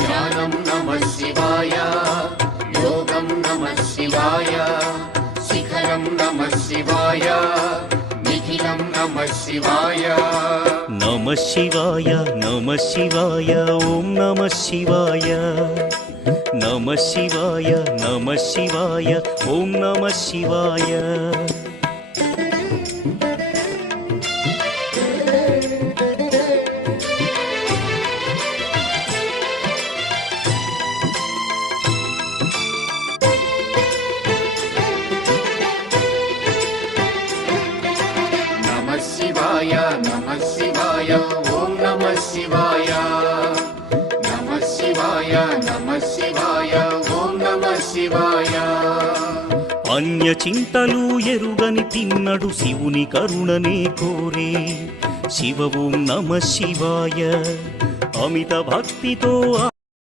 ध्यानं नमः शिवाय योगं नमः शिवाय शिखरं नमः शिवाय निखिलं नमः शिवाय नमः शिवाय नमः शिवाय ओम नमः शिवाय नमः शिवाय नमः शिवाय ओम नमः शिवाय नमः शिवाय ओम नमः शिवाय नमः शिवाय ओम नमः शिवाय अन्य చింతలు ఎరుగని తిన్నడు శివుని కరుణనే కోరే శివ ఓం నమః శివాయ అమిత భక్తితో